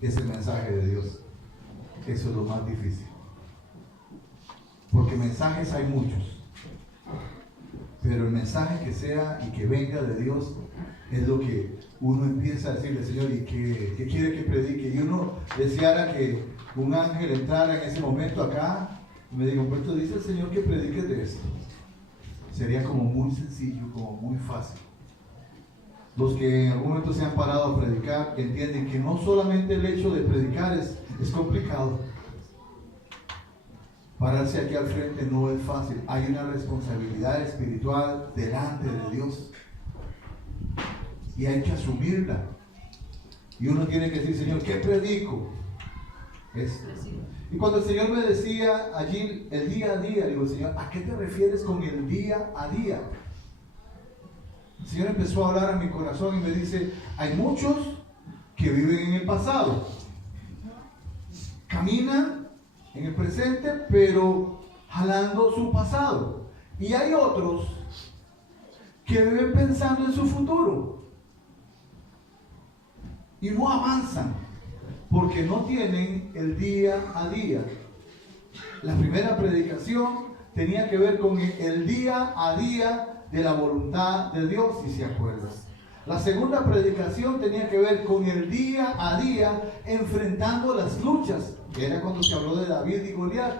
es el mensaje de Dios. Eso es lo más difícil. Porque mensajes hay muchos. Pero el mensaje que sea y que venga de Dios es lo que uno empieza a decirle, Señor, ¿y qué quiere que predique? Y uno deseara que un ángel entrara en ese momento acá y me diga, pues dice el Señor que prediques de esto. Sería como muy sencillo, como muy fácil. Los que en algún momento se han parado a predicar entienden que no solamente el hecho de predicar es complicado. Pararse aquí al frente no es fácil. Hay una responsabilidad espiritual delante de Dios. Y hay que asumirla. Y uno tiene que decir, Señor, ¿qué predico? Esto. Y cuando el Señor me decía allí el día a día, digo, Señor, ¿a qué te refieres con el día a día? El Señor empezó a hablar a mi corazón y me dice, hay muchos que viven en el pasado. Caminan en el presente, pero jalando su pasado. Y hay otros que viven pensando en su futuro. Y no avanzan, porque no tienen el día a día. La primera predicación tenía que ver con el día a día de la voluntad de Dios, si se acuerdan. La segunda predicación tenía que ver con el día a día enfrentando las luchas, que era cuando se habló de David y Goliat.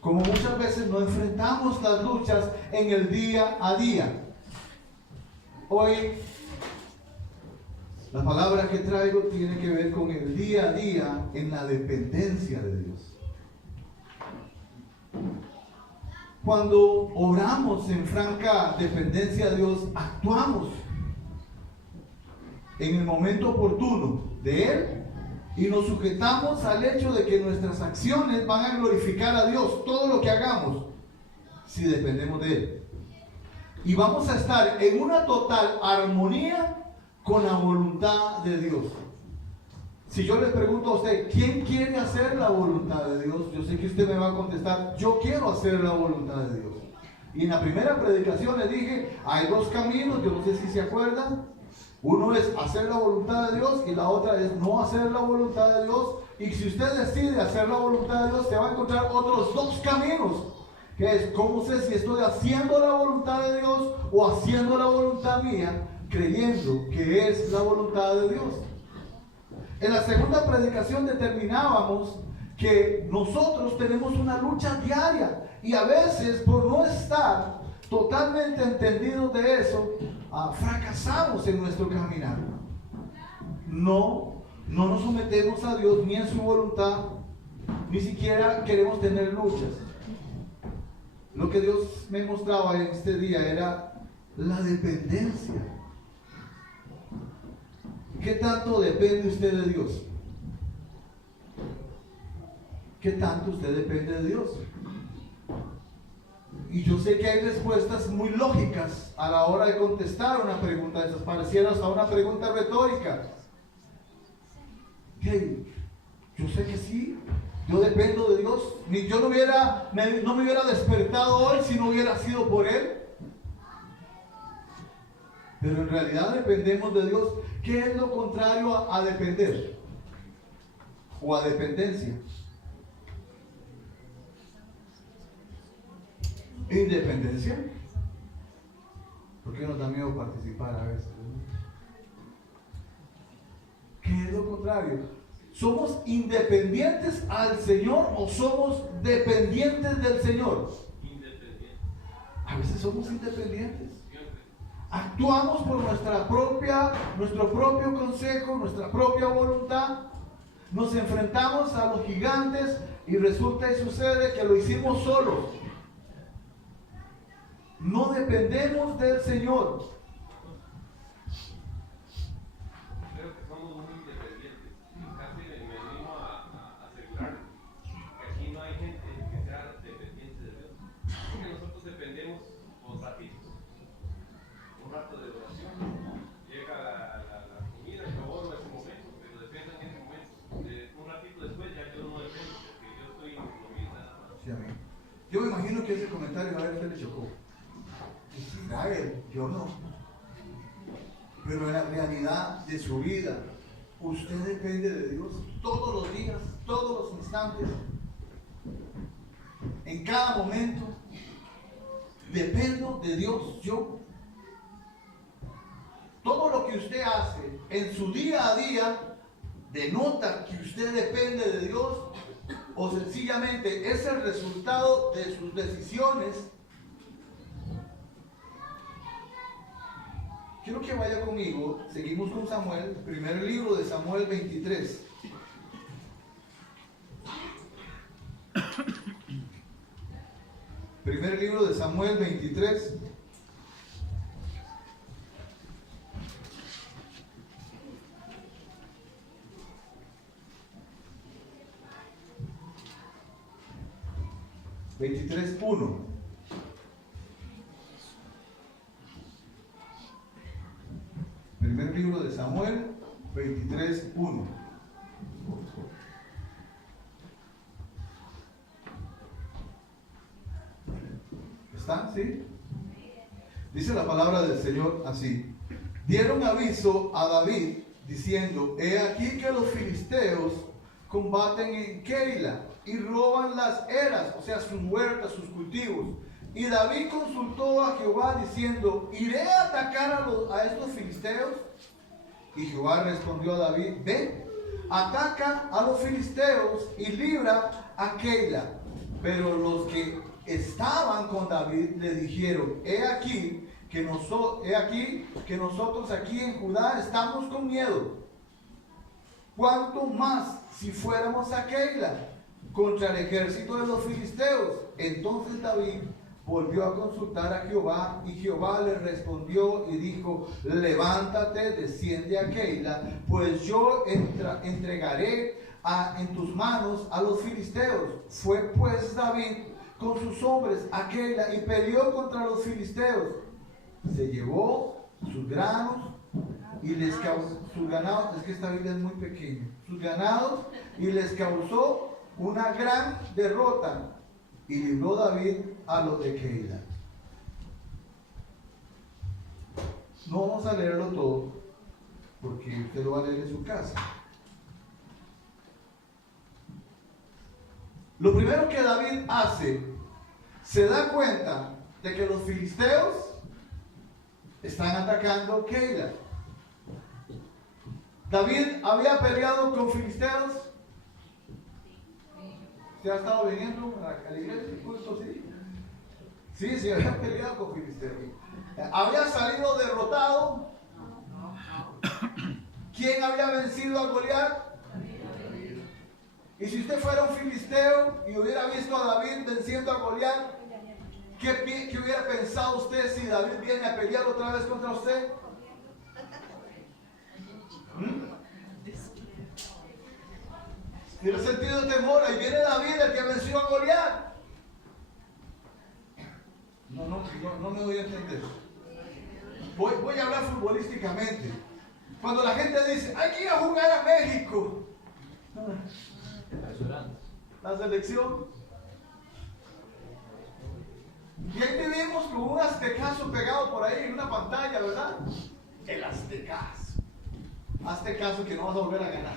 Como muchas veces no enfrentamos las luchas en el día a día. Hoy la palabra que traigo tiene que ver con el día a día en la dependencia de Dios. Cuando oramos en franca dependencia de Dios, actuamos en el momento oportuno de Él y nos sujetamos al hecho de que nuestras acciones van a glorificar a Dios, todo lo que hagamos, si dependemos de Él. Y vamos a estar en una total armonía con la voluntad de Dios. Si yo le pregunto a usted, ¿quién quiere hacer la voluntad de Dios? Yo sé que usted me va a contestar, yo quiero hacer la voluntad de Dios. Y en la primera predicación le dije, hay dos caminos, yo no sé si se acuerdan. Uno es hacer la voluntad de Dios y la otra es no hacer la voluntad de Dios. Y si usted decide hacer la voluntad de Dios, se va a encontrar otros dos caminos. Que es, ¿cómo sé si estoy haciendo la voluntad de Dios o haciendo la voluntad mía, creyendo que es la voluntad de Dios? En la segunda predicación determinábamos que nosotros tenemos una lucha diaria y a veces por no estar totalmente entendidos de eso, fracasamos en nuestro caminar. No nos sometemos a Dios ni en su voluntad, ni siquiera queremos tener luchas. Lo que Dios me mostraba en este día era la dependencia. ¿Qué tanto depende usted de Dios? ¿Qué tanto usted depende de Dios? Y yo sé que hay respuestas muy lógicas a la hora de contestar una pregunta de esas. Pareciera hasta una pregunta retórica. Hey, yo sé que sí, yo dependo de Dios. Yo no me hubiera despertado hoy si no hubiera sido por Él. Pero en realidad dependemos de Dios. ¿Qué es lo contrario a depender? O a dependencia. Independencia. ¿Por qué nos da miedo participar a veces? ¿Qué es lo contrario? ¿Somos independientes al Señor o somos dependientes del Señor? Independientes. A veces somos independientes. Actuamos por nuestro propio consejo, nuestra propia voluntad. Nos enfrentamos a los gigantes y resulta y sucede que lo hicimos solos. No dependemos del Señor. Creo que somos muy independientes. Casi me animo a asegurar que aquí no hay gente que sea dependiente de Dios. Porque nosotros dependemos por ratitos. Un rato de oración, llega la comida, yo oro en ese momento, pero dependo en ese momento. Un ratito después ya yo no dependo, porque yo estoy en lo mío nada más. Sí, amén. Yo me imagino que ese comentario a ver usted le chocó. A él, yo no. Pero en la realidad de su vida, Usted depende de Dios todos los días, todos los instantes, en cada momento. Dependo de Dios yo. Todo lo que usted hace en su día a día denota que usted depende de Dios, o sencillamente es el resultado de sus decisiones. Quiero que vaya conmigo, seguimos con Samuel, primer libro de Samuel 23. Primer libro de Samuel 23. (23:1). Primer libro de Samuel 23:1. ¿Están? ¿Sí? Dice la palabra del Señor así: dieron aviso a David diciendo: he aquí que los filisteos combaten en Keila y roban las eras, o sea, sus huertas, sus cultivos. Y David consultó a Jehová diciendo: ¿iré a atacar a estos filisteos? Y Jehová respondió a David: ven, ataca a los filisteos y libra a Keila. Pero los que estaban con David le dijeron: he aquí que nosotros aquí en Judá estamos con miedo. ¿Cuánto más si fuéramos a Keila contra el ejército de los filisteos? Entonces David volvió a consultar a Jehová, y Jehová le respondió y dijo: levántate, desciende a Keila, pues yo entregaré en tus manos a los filisteos. Fue pues David con sus hombres a Keila y peleó contra los filisteos. Se llevó sus granos y les causó sus ganados, es que esta Biblia es muy pequeña, sus ganados, y les causó una gran derrota, y libró David a los de Keila. No vamos a leerlo todo, porque usted lo va a leer en su casa. Lo primero que David hace, se da cuenta de que los filisteos están atacando Keila. David había peleado con filisteos. ¿Usted ha estado viniendo a la iglesia? Sí, había peleado con filisteos. Había salido derrotado. ¿Quién había vencido a Goliat? Y si usted fuera un filisteo y hubiera visto a David venciendo a Goliat, ¿qué hubiera pensado usted si David viene a pelear otra vez contra usted? Tiene sentido de temor. Ahí viene David, el que venció a Goliat. No me doy a entender. Voy a hablar futbolísticamente. Cuando la gente dice: hay que ir a jugar a México, la selección, y ahí vivimos con un aztecaso pegado por ahí en una pantalla, ¿verdad? El aztecaso. Hazte caso que no vas a volver a ganar.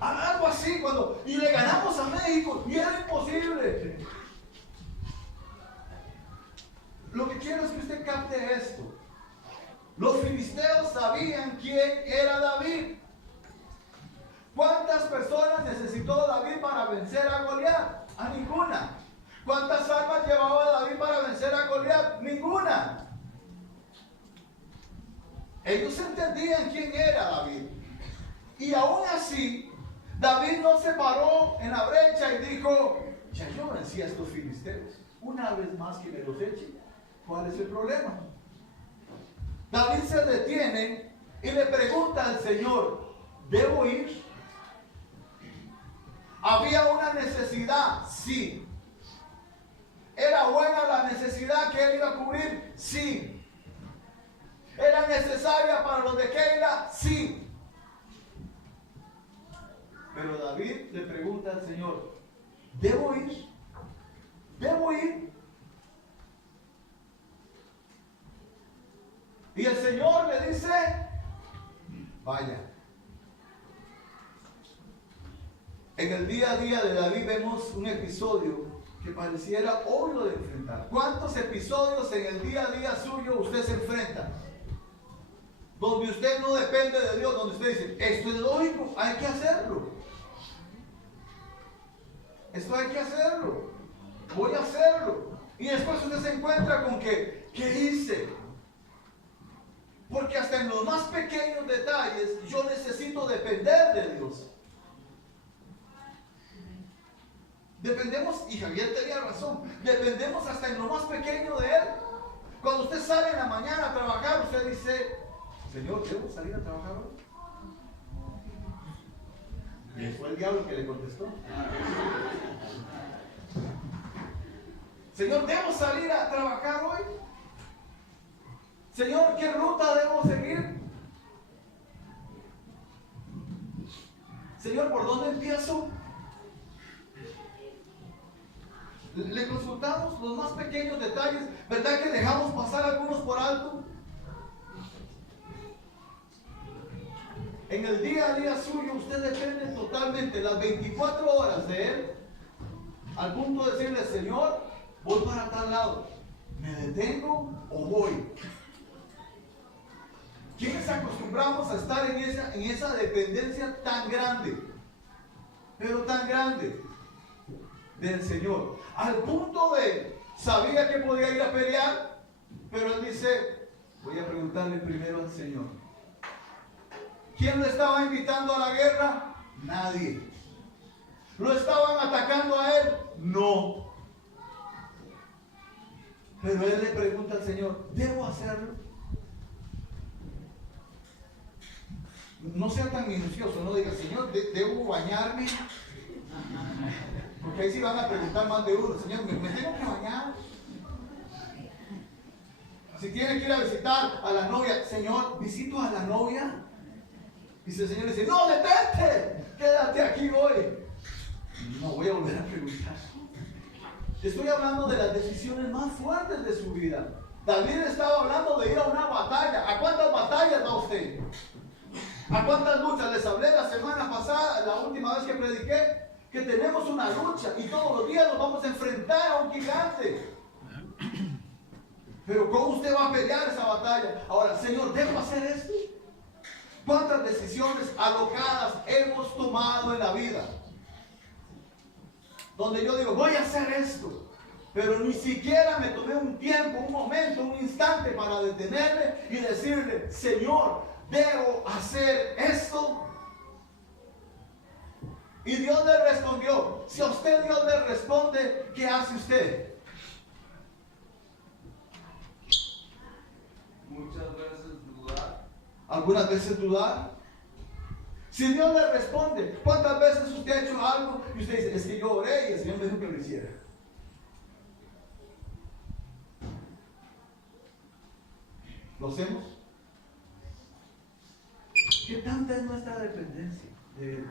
Algo así, y le ganamos a México y era imposible. Lo que quiero es que usted capte esto. Los filisteos sabían quién era David. ¿Cuántas personas necesitó David para vencer a Goliat? A ninguna. ¿Cuántas armas llevaba David para vencer a Goliat? Ninguna. Ellos entendían quién era David. Y aún así, David no se paró en la brecha y dijo: ya yo vencí a estos filisteos, una vez más que me los eche, ¿cuál es el problema? David se detiene y le pregunta al Señor: ¿debo ir? ¿Había una necesidad? Sí. ¿Era buena la necesidad que él iba a cubrir? Sí. ¿Era necesaria para los de Keila? Sí. Pero David le pregunta al Señor: ¿debo ir? ¿Debo ir? Y el Señor le dice: vaya. En el día a día de David vemos un episodio que pareciera obvio de enfrentar. ¿Cuántos episodios en el día a día suyo usted se enfrenta? Donde usted no depende de Dios, donde usted dice, esto es lógico, hay que hacerlo. Esto hay que hacerlo. Voy a hacerlo. Y después usted se encuentra con que, ¿qué hice? Porque hasta en los más pequeños detalles yo necesito depender de Dios. Dependemos, y Javier tenía razón, dependemos hasta en lo más pequeño de Él. Cuando usted sale en la mañana a trabajar, usted dice, Señor, ¿debo salir a trabajar hoy? Y fue el diablo que le contestó. Señor, ¿debo salir a trabajar hoy? Señor, ¿qué ruta debo seguir? Señor, ¿por dónde empiezo? Le consultamos los más pequeños detalles, ¿verdad que dejamos pasar algunos por alto? En el día a día suyo usted depende totalmente las 24 horas de Él, al punto de decirle, Señor, voy para tal lado, ¿me detengo o voy? ¿Quiénes acostumbramos a estar en esa dependencia tan grande, pero tan grande del Señor? Al punto de, sabía que podía ir a pelear, pero Él dice, voy a preguntarle primero al Señor. ¿Quién lo estaba invitando a la guerra? Nadie. ¿Lo estaban atacando a Él? No. Pero Él le pregunta al Señor, ¿debo hacerlo? No sea tan minucioso, no diga, Señor, ¿debo bañarme? Porque ahí sí van a preguntar más de uno, Señor, ¿me tengo que bañar? Si tiene que ir a visitar a la novia, Señor, ¿visito a la novia? Y si el Señor dice, no, detente, quédate aquí hoy. No voy a volver a preguntar. Estoy hablando de las decisiones más fuertes de su vida. David estaba hablando de ir a una batalla. ¿A cuántas batallas va usted? ¿A cuántas luchas? Les hablé la semana pasada, la última vez que prediqué, que tenemos una lucha y todos los días nos vamos a enfrentar a un gigante. Pero ¿cómo usted va a pelear esa batalla? Ahora, Señor, ¿debo hacer esto? ¿Cuántas decisiones alocadas hemos tomado en la vida? Donde yo digo, voy a hacer esto, pero ni siquiera me tomé un tiempo, un momento, un instante para detenerme y decirle, Señor, ¿debo hacer esto? Y Dios le respondió. Si a usted Dios le responde, ¿qué hace usted? Muchas veces dudar. Algunas veces dudar. Si Dios le responde, ¿cuántas veces usted ha hecho algo y usted dice, es que yo oré y el Señor me dijo que lo hiciera? ¿Lo hacemos? ¿Qué tanta es nuestra dependencia de Él?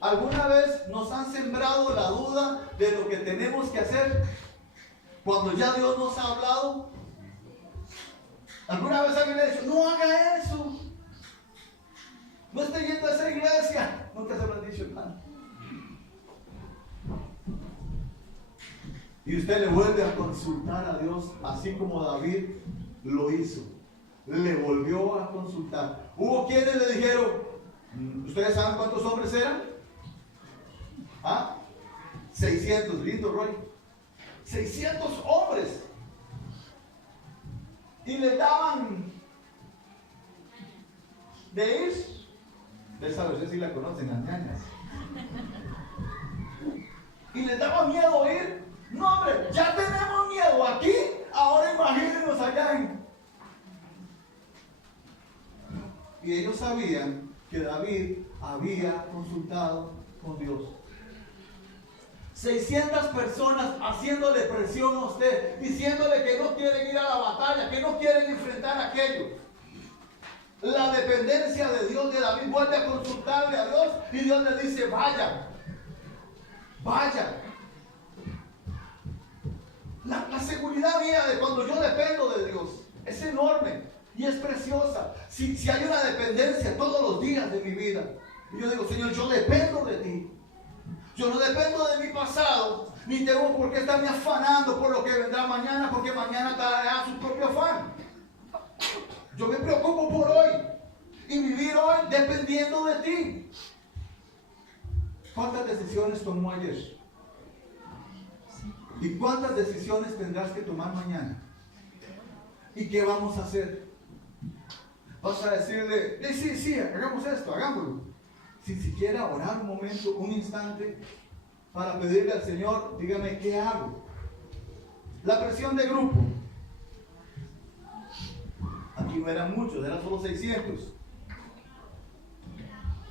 ¿Alguna vez nos han sembrado la duda de lo que tenemos que hacer cuando ya Dios nos ha hablado? ¿Alguna vez alguien le ha dicho, no haga eso? No esté yendo a esa iglesia. Nunca se lo han dicho, hermano. Y usted le vuelve a consultar a Dios, así como David lo hizo. Le volvió a consultar. Hubo quienes le dijeron, ¿ustedes saben cuántos hombres eran? ¿Ah? 600, lindo Roy. 600 hombres. Y le daban de ir. Ustedes sí la conocen, las ñañas. Y les daba miedo ir. No, hombre, ya tenemos miedo aquí. Ahora imagínenos allá en... Y ellos sabían que David había consultado con Dios. 600 personas haciéndole presión a usted, diciéndole que no quieren ir a la batalla, que no quieren enfrentar aquello. La dependencia de Dios de David vuelve a consultarle a Dios y Dios le dice, vaya, vaya. La seguridad mía de cuando yo dependo de Dios es enorme. Y es preciosa. Si hay una dependencia todos los días de mi vida. Y yo digo, Señor, yo dependo de ti. Yo no dependo de mi pasado, ni tengo por qué estarme afanando por lo que vendrá mañana, porque mañana traerá su propio afán. Yo me preocupo por hoy y vivir hoy dependiendo de ti. ¿Cuántas decisiones tomó ayer? ¿Y cuántas decisiones tendrás que tomar mañana? ¿Y qué vamos a hacer? Vas a decirle, sí, hagamos esto, hagámoslo. Sin siquiera orar un momento, un instante, para pedirle al Señor, dígame, ¿qué hago? La presión de grupo. Aquí no eran muchos, eran solo 600.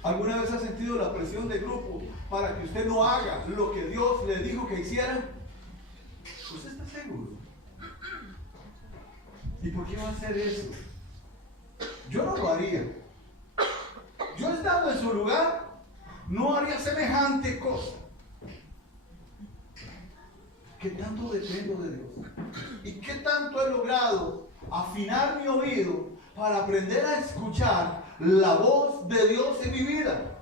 ¿Alguna vez ha sentido la presión de grupo para que usted no haga lo que Dios le dijo que hiciera? ¿Usted está seguro? ¿Y por qué va a hacer eso? Yo no lo haría. Yo estando en su lugar, no haría semejante cosa. ¿Qué tanto dependo de Dios? ¿Y qué tanto he logrado afinar mi oído para aprender a escuchar la voz de Dios en mi vida?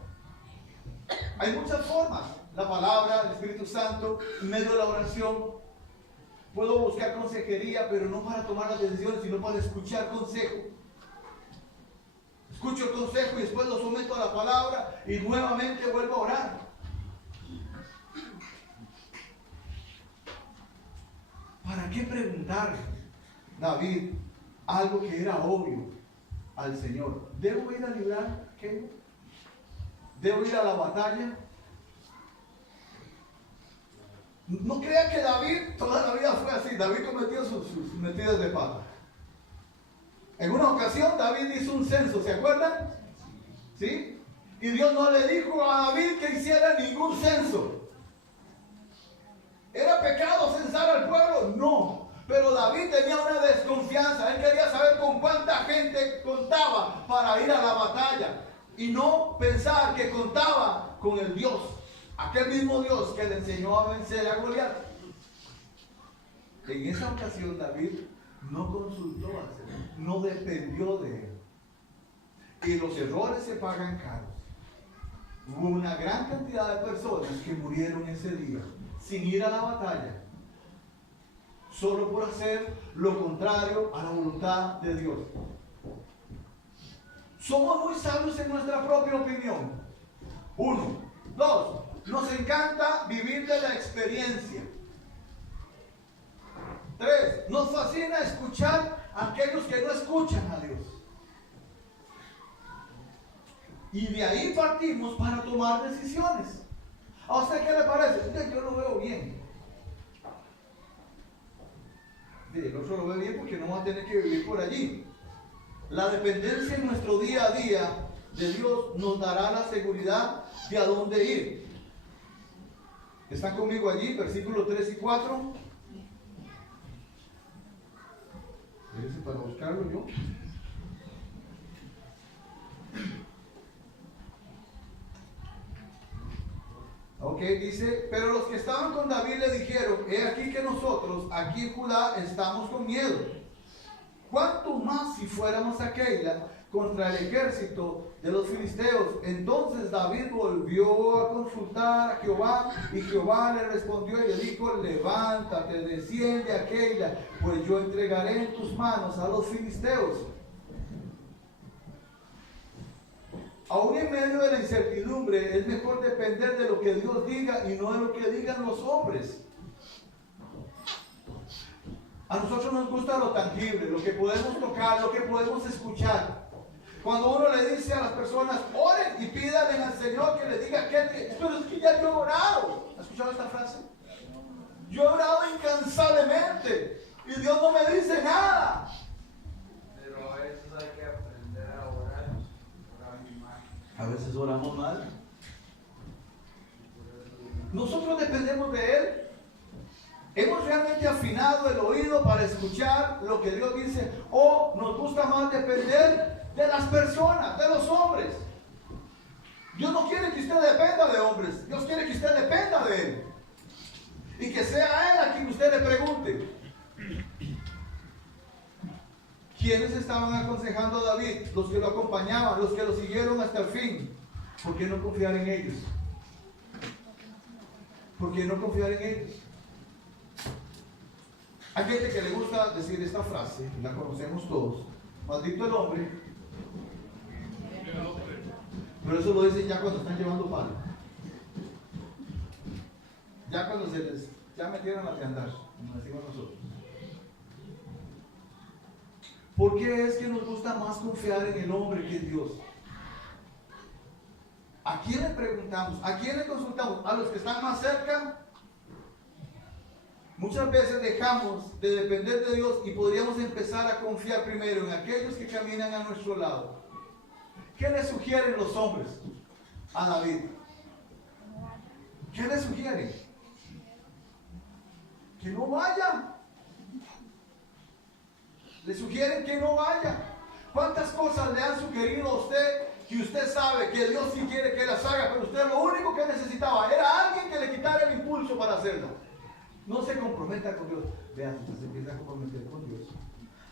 Hay muchas formas. La palabra, el Espíritu Santo, en medio de la oración. Puedo buscar consejería, pero no para tomar las decisiones, sino para escuchar consejo. Escucho el consejo y después lo someto a la palabra y nuevamente vuelvo a orar. ¿Para qué preguntar, David, algo que era obvio al Señor? ¿Debo ir a librar aquello? ¿Debo ir a la batalla? No crea que David toda la vida fue así. David cometió sus metidas de pata. En una ocasión David hizo un censo, ¿se acuerdan? ¿Sí? Y Dios no le dijo a David que hiciera ningún censo. ¿Era pecado censar al pueblo? No. Pero David tenía una desconfianza. Él quería saber con cuánta gente contaba para ir a la batalla. Y no pensar que contaba con el Dios. Aquel mismo Dios que le enseñó a vencer a Goliat. En esa ocasión David no consultó al Señor, no dependió de él. Y los errores se pagan caros. Hubo una gran cantidad de personas que murieron ese día sin ir a la batalla, solo por hacer lo contrario a la voluntad de Dios. Somos muy sabios en nuestra propia opinión. 1. 2. Nos encanta vivir de la experiencia. 3. Nos fascina escuchar a aquellos que no escuchan a Dios. Y de ahí partimos para tomar decisiones. ¿A usted qué le parece? Yo lo veo bien. El otro lo ve bien porque no va a tener que vivir por allí. La dependencia en nuestro día a día de Dios nos dará la seguridad de a dónde ir. ¿Están conmigo allí? Versículos 3 y 4. Espérense para buscarlo yo. Ok, dice, pero los que estaban con David le dijeron, he aquí que nosotros, aquí en Judá, estamos con miedo. ¿Cuánto más si fuéramos a Keila contra el ejército de los filisteos? Entonces David volvió a consultar a Jehová, y Jehová le respondió y le dijo, levántate, desciende a Keila, pues yo entregaré en tus manos a los filisteos. Aún en medio de la incertidumbre, es mejor depender de lo que Dios diga y no de lo que digan los hombres. A nosotros nos gusta lo tangible, lo que podemos tocar, lo que podemos escuchar. Cuando uno le dice a las personas, oren y pídanle al Señor que le diga pero es que ya yo he orado. ¿Has escuchado esta frase? Yo he orado incansablemente y Dios no me dice nada. Pero a veces hay que aprender a orar muy mal. A veces oramos mal. Nosotros dependemos de Él. ¿Hemos realmente afinado el oído para escuchar lo que Dios dice? ¿O nos gusta más depender de las personas, de los hombres? Dios no quiere que usted dependa de hombres. Dios quiere que usted dependa de Él. Y que sea Él a quien usted le pregunte. ¿Quiénes estaban aconsejando a David? Los que lo acompañaban, los que lo siguieron hasta el fin. ¿Por qué no confiar en ellos? ¿Por qué no confiar en ellos? Hay gente que le gusta decir esta frase, la conocemos todos: maldito el hombre. Pero eso lo dicen ya cuando están llevando palo. Ya cuando ya metieron a andar, como decimos nosotros. ¿Por qué es que nos gusta más confiar en el hombre que en Dios? ¿A quién le preguntamos? ¿A quién le consultamos? ¿A los que están más cerca? Muchas veces dejamos de depender de Dios y podríamos empezar a confiar primero en aquellos que caminan a nuestro lado. ¿Qué le sugieren los hombres a David? ¿Qué le sugieren? Que no vaya. Le sugieren que no vaya. ¿Cuántas cosas le han sugerido a usted que usted sabe que Dios sí quiere que las haga, pero usted lo único que necesitaba era alguien que le quitara el impulso para hacerlo? No se comprometa con Dios. Vean, si usted se empieza a comprometer con Dios,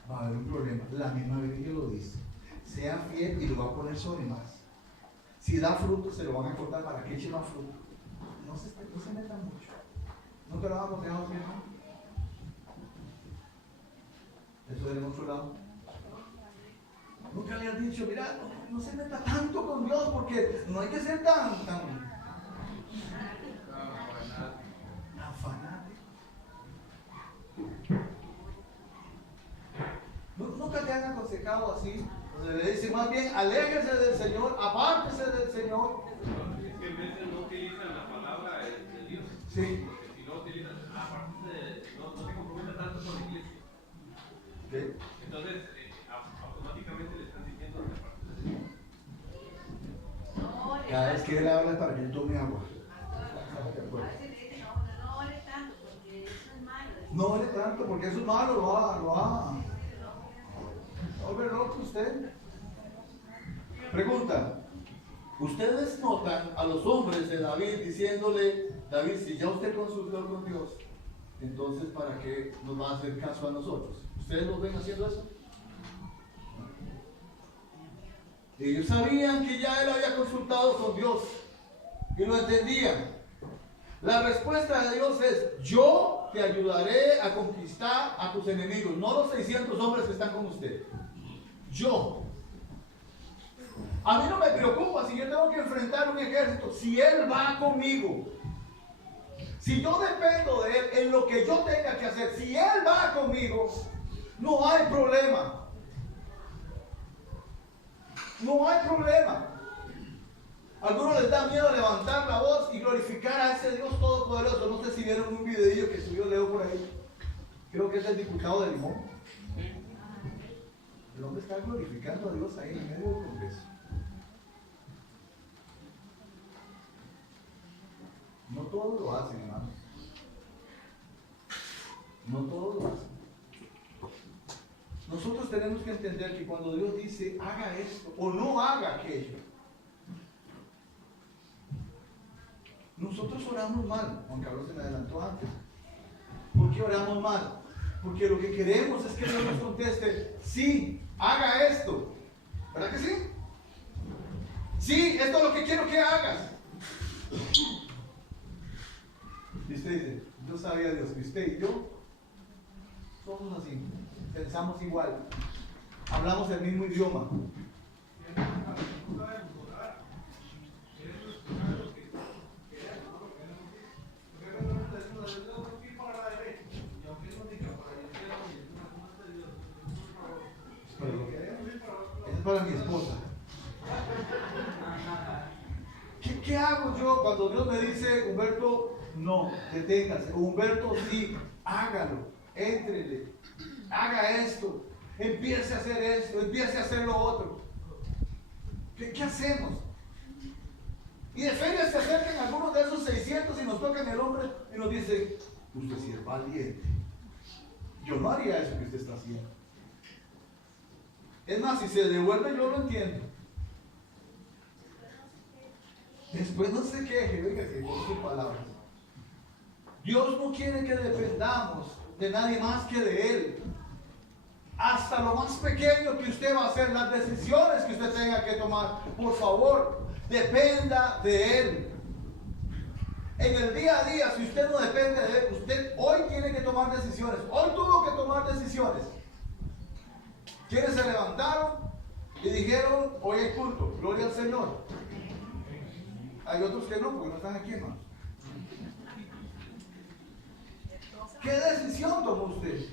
va a haber un problema. La misma Biblia lo dice. Sea fiel y lo va a poner sobre más. Si da fruto, se lo van a cortar para que eche más fruto. No se metan mucho. ¿No te lo vamos a dejar bien? Eso del otro lado. Nunca le han dicho, mira, no se meta tanto con Dios, porque no hay que ser tan fanático. Nunca te han aconsejado así. Le dicen más bien, aléjese del Señor, apártese del Señor. Es que en veces no utilizan la palabra de Dios. Sí. Porque si no utilizan, aparte no te comprometas tanto con la iglesia. ¿Qué? Entonces, automáticamente le están diciendo la parte de Dios. Cada vez que él habla es para que yo tome agua. No vale tanto porque eso es malo, lo va. No ve loco usted. Pregunta: ¿ustedes notan a los hombres de David diciéndole, David, si ya usted consultó con Dios, entonces ¿para qué nos va a hacer caso a nosotros? ¿Ustedes los ven haciendo eso? Ellos sabían que ya él había consultado con Dios y lo entendían. La respuesta de Dios es: yo te ayudaré a conquistar a tus enemigos, no los 600 hombres que están con usted. Yo. A mí no me preocupa si yo tengo que enfrentar un ejército, si él va conmigo. Si yo dependo de él en lo que yo tenga que hacer, si él va conmigo, no hay problema. No hay problema. A algunos les da miedo levantar la voz y glorificar a ese Dios todopoderoso. No sé si vieron un videillo que subió Leo por ahí. Creo que es el diputado de Limón. El hombre está glorificando a Dios ahí en medio del Congreso. No todos lo hacen, hermanos. No todos lo hacen. Nosotros tenemos que entender que cuando Dios dice haga esto o no haga aquello, nosotros oramos mal. Juan Carlos se me adelantó antes. ¿Por qué oramos mal? Porque lo que queremos es que Dios nos conteste: sí, haga esto. ¿Verdad que sí? Sí, esto es lo que quiero que hagas. Y usted dice: yo sabía Dios que usted y yo somos así, pensamos igual, hablamos el mismo idioma. Es para mi esposa. ¿Qué hago yo cuando Dios me dice: Humberto, no, deténgase? Humberto, sí, hágalo, éntrele, haga esto, empiece a hacer esto, empiece a hacer lo otro. ¿Qué hacemos? Y de feria se acercan algunos de esos 600 y nos tocan el hombro y nos dicen: usted sí es valiente. Yo no haría eso que usted está haciendo. Es más, si se devuelve, yo lo entiendo. Después no se queje, oiga, que con sus palabras. Dios no quiere que dependamos de nadie más que de Él. hasta lo más pequeño que usted va a hacer, las decisiones que usted tenga que tomar, por favor, dependa de Él. En el día a día, si usted no depende de Él, usted hoy tiene que tomar decisiones. Hoy tuvo que tomar decisiones. ¿Quiénes se levantaron y dijeron, hoy hay culto, gloria al Señor? Hay otros que no, porque no están aquí, hermanos. ¿Qué decisión tomó usted?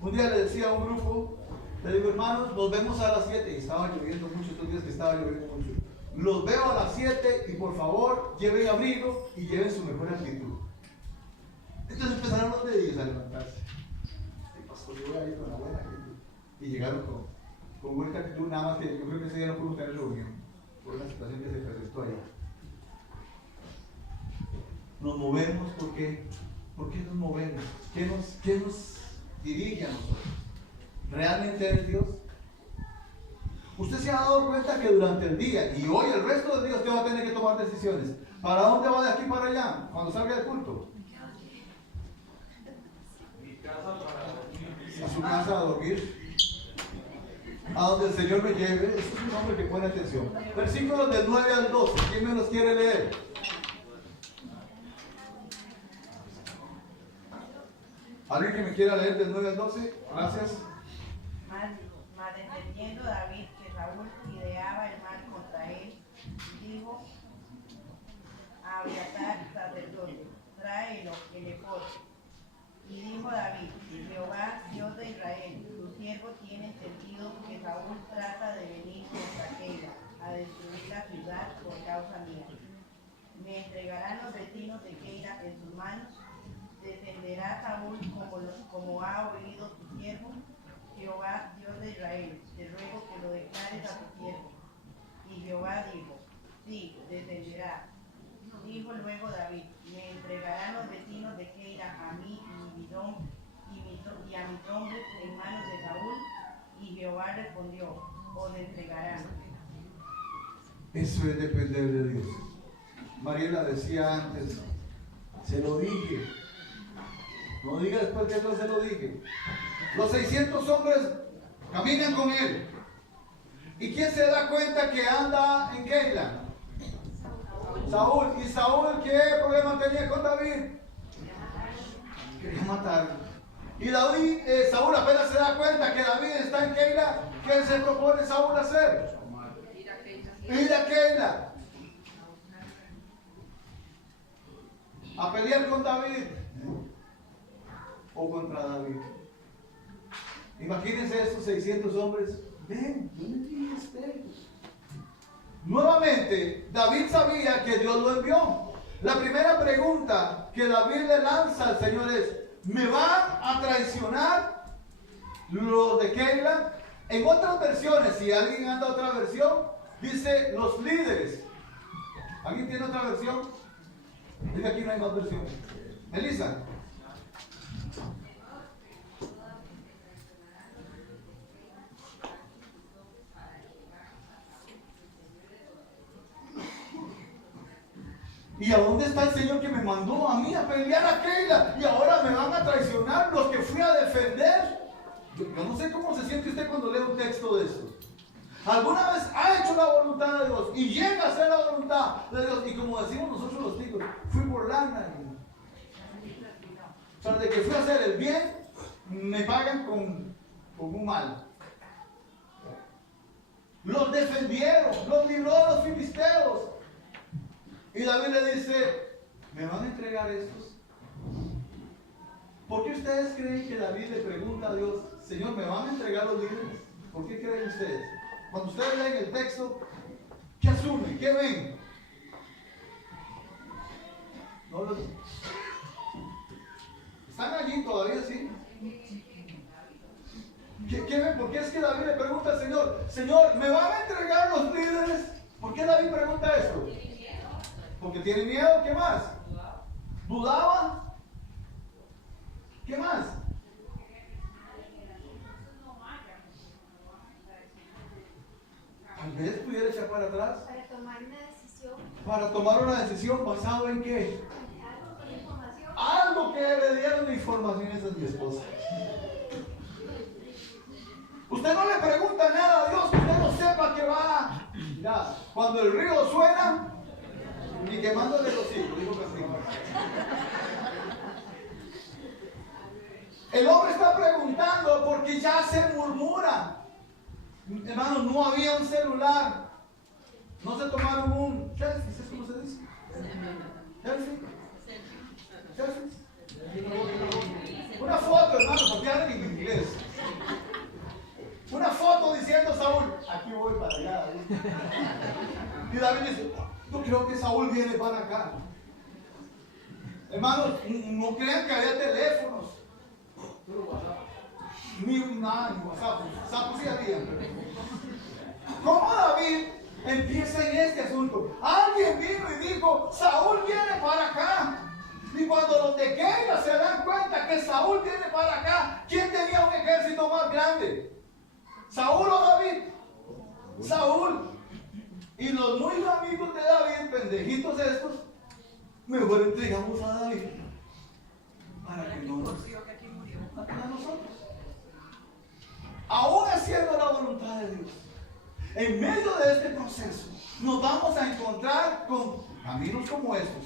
Un día le decía a un grupo, le digo, hermanos, nos vemos a las 7. Y estaba lloviendo mucho, estos días que estaba lloviendo mucho. Los veo a las 7 y por favor lleven abrigo y lleven su mejor actitud. Entonces empezaron los dedillos a levantarse. Y pastor, yo voy a ir con la buena actitud. Y llegaron con buena actitud, nada más que yo creo que ese día no pudo tener reunión por una situación que se presentó allá. Nos movemos porque ¿por qué nos movemos? ¿Qué nos dirige a nosotros? ¿Realmente es Dios? Usted se ha dado cuenta que durante el día y hoy el resto del día usted va a tener que tomar decisiones. ¿Para dónde va de aquí para allá cuando salga del culto? A su casa a dormir. A donde el Señor me lleve. Eso es un hombre que pone atención. Versículos del 9 al 12. ¿Quién me los quiere leer? ¿Alguien que me quiera leer del 9 al 12? Gracias. Mas entendiendo David que Saúl ideaba el mal contra él, dijo a Abiatar sacerdote, tráelo el ephod. Y dijo David, Jehová, Dios de Israel, tu siervo tiene entendido que Saúl trata de venir contra Keila a destruir la ciudad por causa mía. Me entregarán los vecinos de Keila en sus manos. ¿Defenderá Saúl como ha oído tu siervo? Jehová, Dios de Israel, te ruego que lo declares a tu siervo. Y Jehová dijo, sí, defenderá. Dijo luego David, me entregarán los vecinos de Keila a mí y a mis hombres en manos de Saúl. Y Jehová respondió, os entregarán. Eso es depender de Dios. Mariela decía antes, se lo dije. No diga después que no se lo dije. Los 600 hombres caminan con él. ¿Y quién se da cuenta que anda en Keila? Saúl. ¿Y Saúl qué problema tenía con David? Quería matarlo. Y Saúl apenas se da cuenta que David está en Keila. ¿Qué se propone Saúl hacer? Ir a Keila a pelear con David o contra David. Imagínense estos 600 hombres. Ven, yo me envié a usted. Nuevamente, David sabía que Dios lo envió. La primera pregunta que David le lanza al Señor es: ¿me van a traicionar los de Keila? En otras versiones, si alguien anda a otra versión, dice los líderes. ¿Alguien tiene otra versión? Dice aquí no hay más versiones. Elisa. ¿Y a dónde está el Señor que me mandó a mí a pelear a Keila? Y ahora me van a traicionar los que fui a defender. Yo no sé cómo se siente usted cuando lee un texto de esto. ¿Alguna vez ha hecho la voluntad de Dios y llega a hacer la voluntad de Dios? Y como decimos nosotros los ticos, fui por lana. O sea, de que fui a hacer el bien, me pagan con un mal. Los defendieron, los libró de los filisteos. Y David le dice: ¿me van a entregar estos? ¿Por qué ustedes creen que David le pregunta a Dios: Señor, ¿me van a entregar los líderes? ¿Por qué creen ustedes? Cuando ustedes leen el texto, ¿qué asumen? ¿Qué ven? ¿No los... ¿Están allí todavía, sí? ¿Qué ven? ¿Por qué es que David le pregunta al Señor: Señor, ¿me van a entregar los líderes? ¿Por qué David pregunta esto? Porque tiene miedo. ¿Qué más? ¿Dudaba? ¿Qué más? Tal vez pudiera echar para atrás. Para tomar una decisión. Para tomar una decisión basado en qué? Algo con información. Algo que le dieron de información. Esa es mi esposa. Usted no le pregunta nada a Dios que usted no sepa que va. Mira, cuando el río suena, ni quemándole los hijos, dijo Castillo. El hombre está preguntando porque ya se murmura. Hermano, no había un celular. No se tomaron un selfie, ¿sabes cómo se dice? Selfie. Selfie. Una foto, hermano, porque hablan en inglés. Una foto diciendo Saúl, aquí voy para allá. Y David dice, yo creo que Saúl viene para acá. Hermanos, no crean que había teléfonos. Ni nada, ni WhatsApp. WhatsApp sí había. ¿Cómo David empieza en este asunto? Alguien vino y dijo, Saúl viene para acá. Y cuando los de Keila se dan cuenta que Saúl viene para acá, ¿quién tenía un ejército más grande? ¿Saúl o David? Saúl. Y los muy amigos de David, pendejitos estos, mejor entregamos a David para que no nos maten a nosotros. Aún haciendo la voluntad de Dios, en medio de este proceso, nos vamos a encontrar con caminos como estos.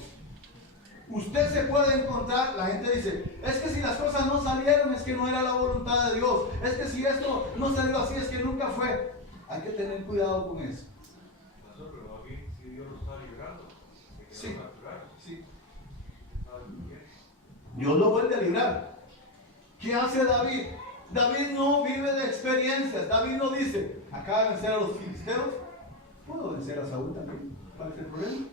Usted se puede encontrar, la gente dice, es que si las cosas no salieron es que no era la voluntad de Dios, es que si esto no salió así es que nunca fue. Hay que tener cuidado con eso. Pero aquí si Dios lo está librando, Sí, sí. Dios lo vuelve a librar. ¿Qué hace David? David no vive de experiencias. David no dice, acaba de vencer a los filisteos, puedo vencer a Saúl también. ¿Cuál es el problema?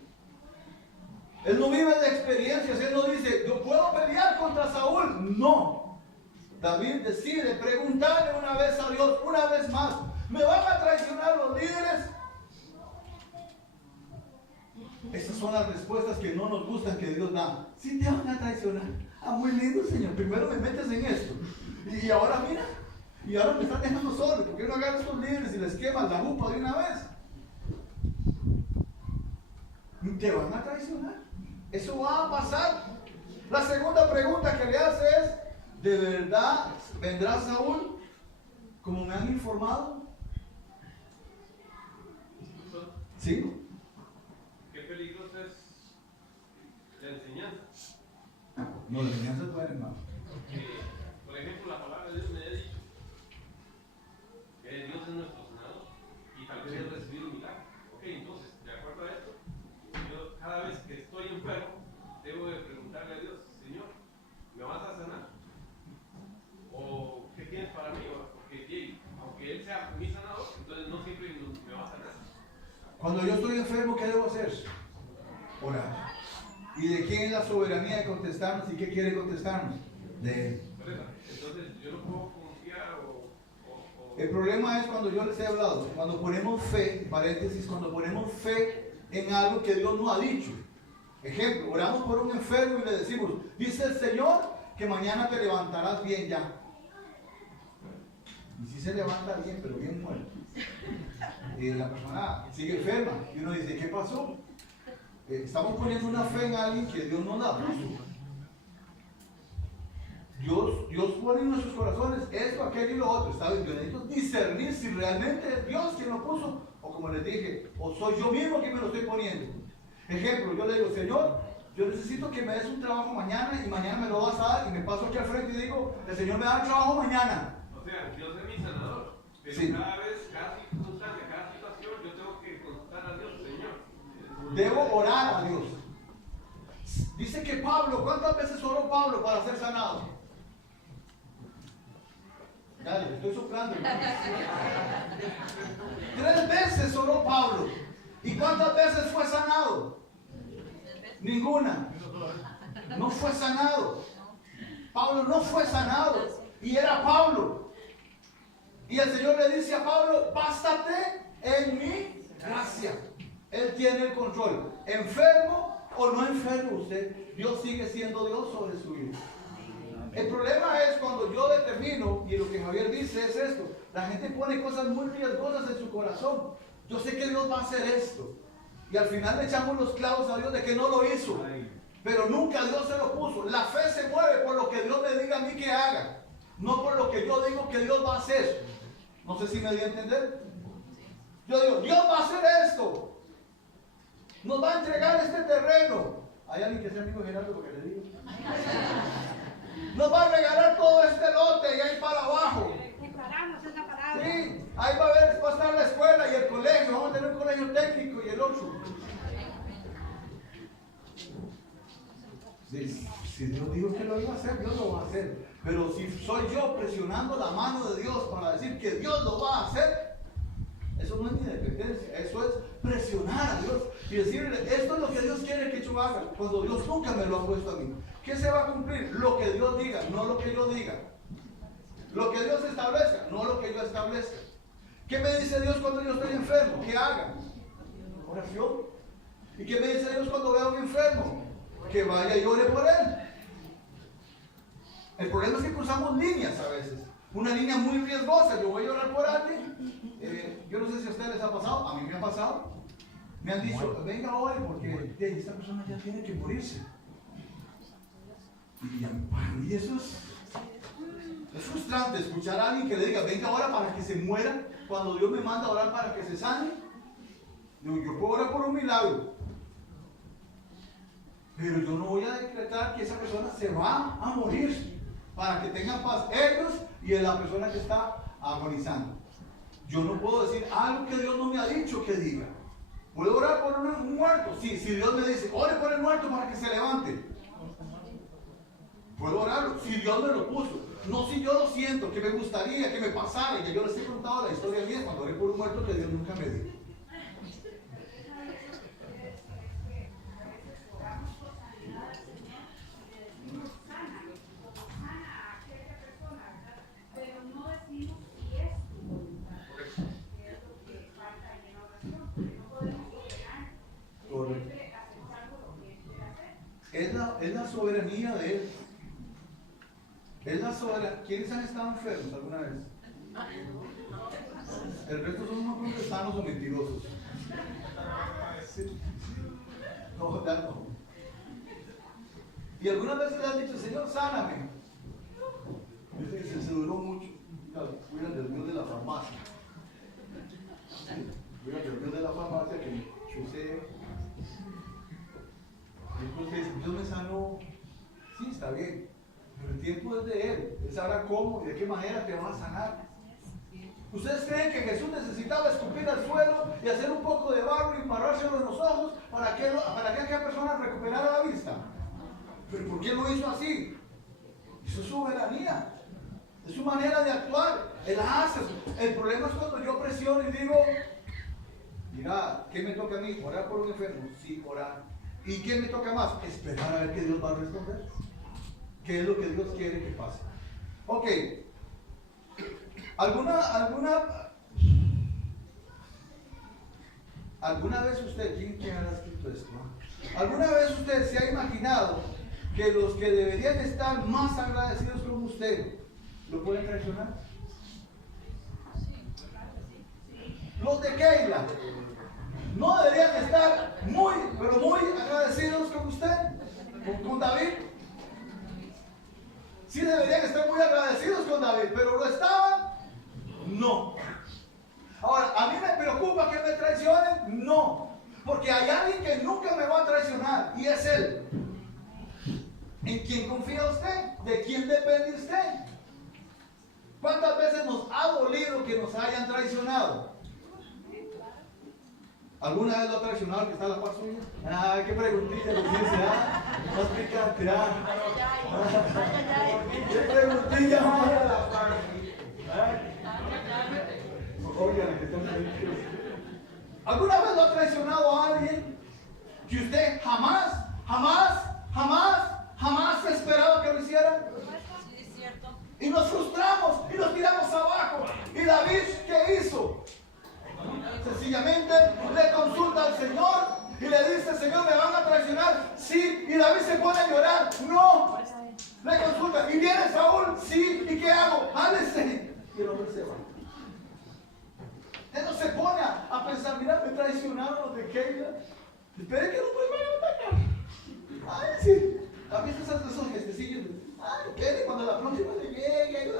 Él no vive de experiencias. Él no dice, yo puedo pelear contra Saúl. No. David decide preguntarle una vez a Dios, una vez más, ¿me van a traicionar los líderes? Esas son las respuestas que no nos gustan que Dios da. Sí te van a traicionar. Ah, muy lindo, Señor. Primero me metes en esto. Y ahora mira. Y ahora me están dejando solo. ¿Por qué no agarras a estos líderes y les quemas la jupa de una vez? Te van a traicionar. Eso va a pasar. La segunda pregunta que le hace es, ¿de verdad vendrá Saúl como me han informado? ¿Sí? Qué peligroso es la enseñanza. No, la enseñanza es buena, hermano. Porque, por ejemplo, la palabra de Dios me ha dicho que Dios es nuestro sanador y tal vez Él recibido un milagro. Ok, entonces, de acuerdo a esto, yo cada vez que estoy enfermo, debo de preguntarle a Dios, Señor, ¿me vas a sanar? ¿O qué tienes para mí? Porque aunque Él sea mi sanador, entonces no siempre me va a sanar. Cuando yo estoy enfermo, ¿qué debo hacer? Orar. ¿Y de quién es la soberanía de contestarnos y qué quiere contestarnos? De Él. Entonces, yo no puedo confiar El problema es cuando yo les he hablado, cuando ponemos fe, paréntesis, cuando ponemos fe en algo que Dios no ha dicho. Ejemplo, oramos por un enfermo y le decimos, dice el Señor que mañana te levantarás bien ya. Y si se levanta bien, pero bien muerto. Y la persona sigue enferma. Y uno dice, ¿qué pasó? Estamos poniendo una fe en alguien que Dios no da. Dios pone en nuestros corazones esto, aquello y lo otro. ¿Sabes? Yo necesito discernir si realmente es Dios quien lo puso, o como les dije, o soy yo mismo quien me lo estoy poniendo. Ejemplo, yo le digo, Señor, yo necesito que me des un trabajo mañana y mañana me lo vas a dar, y me paso aquí al frente y digo, el Señor me da el trabajo mañana. O sea, Dios es mi sanador, pero Sí. cada vez, cada circunstancia, cada situación, yo tengo que consultar a Dios, Señor. Debo orar a Dios. Dice que Pablo, ¿cuántas veces oró Pablo para ser sanado? Dale, estoy soplando, hermano. 3 veces oró Pablo. ¿Y cuántas veces fue sanado? Ninguna. No fue sanado. Pablo no fue sanado. Y era Pablo. Y el Señor le dice a Pablo, bástate en mi gracia. Él tiene el control. Enfermo o no enfermo usted, Dios sigue siendo Dios sobre su vida. El problema es cuando yo determino, y lo que Javier dice es esto, la gente pone cosas muy riesgosas en su corazón. Yo sé que Dios va a hacer esto. Y al final le echamos los clavos a Dios de que no lo hizo. Pero nunca Dios se lo puso. La fe se mueve por lo que Dios me diga a mí que haga, no por lo que yo digo que Dios va a hacer. No sé si me di a entender. Yo digo, Dios va a hacer esto. Nos va a entregar este terreno. ¿Hay alguien que sea amigo de Gerardo porque le digo? Nos va a regalar todo este lote y ahí para abajo. Declaramos esa palabra. Sí, ahí va a estar la escuela y el colegio. Vamos a tener un colegio técnico y el otro. Si Dios dijo que lo iba a hacer, Dios lo va a hacer. Pero si soy yo presionando la mano de Dios para decir que Dios lo va a hacer, eso no es mi dependencia, eso es presionar a Dios y decirle, esto es lo que Dios quiere que yo haga, cuando Dios nunca me lo ha puesto a mí. ¿Qué se va a cumplir? Lo que Dios diga, no lo que yo diga. Lo que Dios establezca, no lo que yo establezca. ¿Qué me dice Dios cuando yo estoy enfermo? ¿Qué haga? Oración. ¿Y qué me dice Dios cuando veo a un enfermo? Que vaya y ore por él. El problema es que cruzamos líneas a veces. Una línea muy riesgosa. Yo voy a orar por alguien. Yo no sé si a ustedes les ha pasado. A mí me ha pasado. Me han dicho, venga, ore porque esta persona ya tiene que morirse. Y eso es frustrante escuchar a alguien que le diga, venga, ora para que se muera, cuando Dios me manda a orar para que se sane. Yo puedo orar por un milagro, pero yo no voy a decretar que esa persona se va a morir para que tengan paz ellos y la persona que está agonizando. Yo no puedo decir algo que Dios no me ha dicho que diga. ¿Puedo orar por un muerto? Sí, si Dios me dice, ore por el muerto para que se levante. Puedo orarlo, si Dios me lo puso. No si yo lo siento, que me gustaría que me pasara. Y yo les he contado la historia mía cuando oré por un muerto que Dios nunca me dio. Es la soberanía de Él. Es la soberanía. ¿Quiénes han estado enfermos alguna vez? El resto son unos hombres sanos o mentirosos. Sí. No, ya no. Y algunas veces le han dicho, Señor, sáname. Dice que se duró mucho. Voy al Dios de la farmacia. Voy al Dios de la farmacia que me chuseo. Entonces, Dios me sanó. Sí, está bien. Pero el tiempo es de Él. Él sabrá cómo y de qué manera te va a sanar. ¿Ustedes creen que Jesús necesitaba escupir al suelo y hacer un poco de barro y parárselo en los ojos para que aquella persona recuperara la vista? ¿Pero por qué lo hizo así? Eso es soberanía. Es su manera de actuar. Él hace. El problema es cuando yo presiono y digo, mira, ¿qué me toca a mí? ¿Orar por un enfermo? Sí, orar. ¿Y qué me toca más? Esperar a ver qué Dios va a responder. ¿Qué es lo que Dios quiere que pase? Ok. ¿Alguna vez usted, quién ha escrito esto? ¿Alguna vez usted se ha imaginado que los que deberían estar más agradecidos con usted lo pueden traicionar? Los de Keila no deberían estar muy, pero muy agradecidos con usted, con David. Sí deberían estar muy agradecidos con David, pero ¿lo estaban? No. Ahora, ¿a mí me preocupa que me traicionen? No. Porque hay alguien que nunca me va a traicionar y es Él. ¿En quién confía usted? ¿De quién depende usted? ¿Cuántas veces nos ha dolido que nos hayan traicionado? ¿Alguna vez lo ha traicionado el que está a la par suya? Ah, qué preguntilla nos dice, más picante, qué preguntilla, oigan, que están ahí. ¿Alguna vez lo ha traicionado a alguien que usted jamás esperaba que lo hiciera? Sí, es cierto. Y nos frustramos y nos tiramos abajo. ¿Y David qué hizo? Sencillamente le consulta al Señor y le dice, Señor, ¿me van a traicionar? Sí. Y David se pone a llorar. No. Le consulta. ¿Y viene Saúl? Sí. ¿Y qué hago? Álese. Y el hombre se va. Él no se pone a pensar, mira, me traicionaron los de Keila. Espere que los vuelvan a atacar. Ay, sí. ¿Has visto esos gestecillos? Ay, ¿qué? Cuando la próxima le llegue.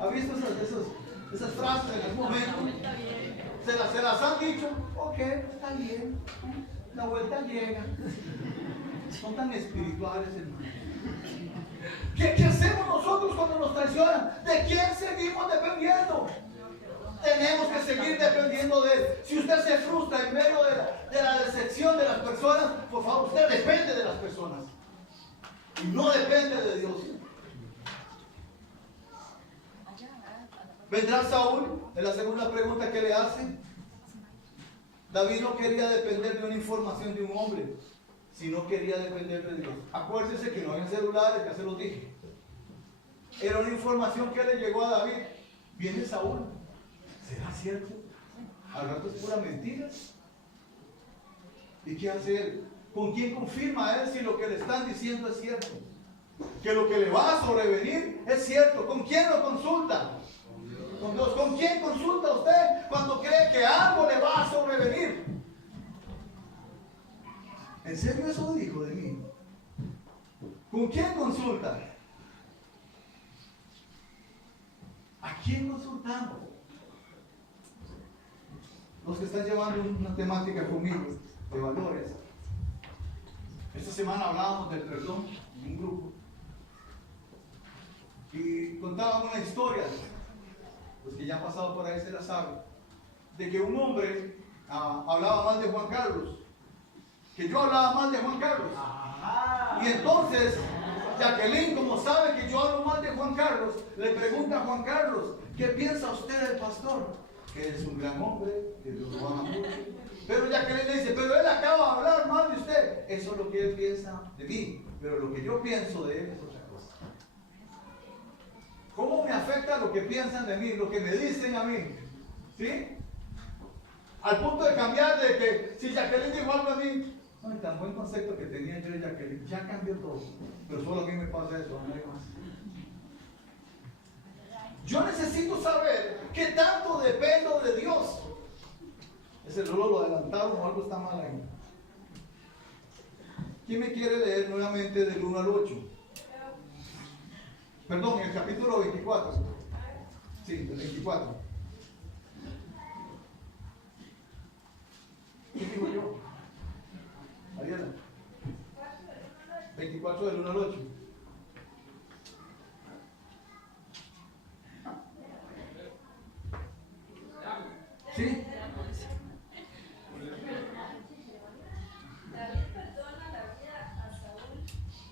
¿Has visto esos? Esas frases en algún momento se las han dicho. Ok, está bien, la vuelta llega. Son tan espirituales, hermanos. ¿Qué hacemos nosotros cuando nos traicionan? ¿De quién seguimos dependiendo? Tenemos que seguir dependiendo de Él. Si usted se frustra en medio de la decepción de las personas, por favor, usted depende de las personas y no depende de Dios. ¿Vendrá Saúl? Es la segunda pregunta que le hacen. David no quería depender de una información de un hombre, sino quería depender de Dios. Acuérdense que no había celulares, ya se los dije. Era una información que le llegó a David. Viene Saúl. ¿Será cierto? Al rato es pura mentira. ¿Y qué hace él? ¿Con quién confirma él si lo que le están diciendo es cierto? Que lo que le va a sobrevenir es cierto. ¿Con quién lo consulta? Con Dios. ¿Con quién consulta usted cuando cree que algo le va a sobrevenir? ¿En serio eso dijo de mí? ¿Con quién consulta? ¿A quién consultamos? Los que están llevando una temática conmigo de valores. Esta semana hablábamos del perdón en un grupo y contaban una historia, los que ya han pasado por ahí se la saben, de que un hombre hablaba mal de Juan Carlos, que yo hablaba mal de Juan Carlos. Y entonces Jacqueline, como sabe que yo hablo mal de Juan Carlos, le pregunta a Juan Carlos: ¿qué piensa usted del pastor? Que es un gran hombre, que Dios lo ama mucho. Pero Jacqueline le dice: pero él acaba de hablar mal de usted. Eso es lo que él piensa de mí, pero lo que yo pienso de él es otra cosa. ¿Cómo me afecta lo que piensan de mí, lo que me dicen a mí? ¿Sí? Al punto de cambiar de que si Jacqueline dijo algo a mí, no, tan buen concepto que tenía yo de Jacqueline, ya cambió todo. Pero solo a mí me pasa eso, no hay más. Yo necesito saber qué tanto dependo de Dios. Ese lo adelantaron o algo está mal ahí. ¿Quién me quiere leer nuevamente del 1 al 8? Perdón, el capítulo 24. Sí, del 24. ¿Qué digo yo? Ariela. 24 del 1 al 8. ¿Sí? David perdona la vida a Saúl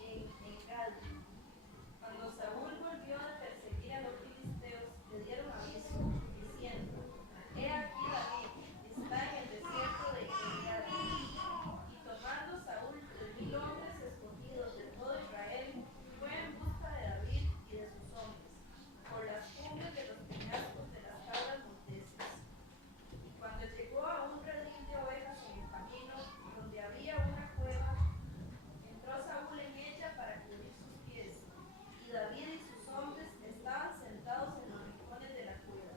en Gal. Cuando Saúl volvió a perseguir a los filisteos, le dieron aviso, diciendo: he aquí David está en el desierto de Giliad. Y tomando Saúl 3,000 hombres escogidos de todo Israel, fue en busca de David y de sus hombres, por las cumbres de los peñascos de las cabras monteses. Y cuando llegó a un redil de ovejas en el camino, donde había una cueva, entró Saúl en ella para cubrir sus pies, y David y sus hombres estaban sentados en los rincones de la cueva.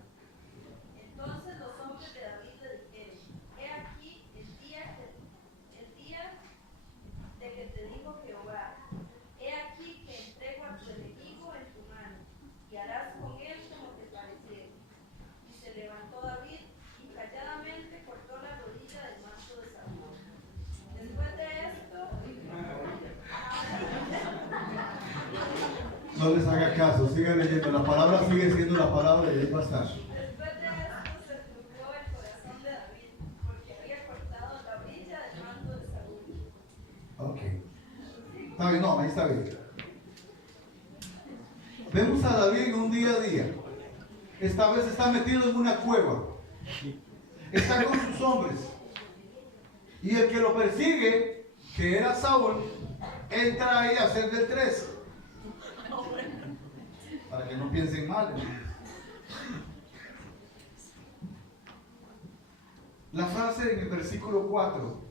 Entonces los hombres de David le dijeron: he aquí el día de que te dijo Jehová: he aquí que entrego a tu enemigo en tu mano, y harás con él como te pareciere. Y se levantó David y calladamente cortó la rodilla del manto de Saúl. Después de esto, No les haga caso, sigan leyendo. La palabra sigue siendo la palabra y ahí va a estar. después de esto se turbó el corazón de David, porque había cortado la orilla del manto de Saúl. Ok. Está bien, no, ahí está bien. Vemos a David en un día a día. Esta vez está metido en una cueva. Está con sus hombres. Y el que lo persigue, que era Saúl, entra ahí a hacer del 3. Para que no piensen mal, hermanos. La frase en el versículo 4.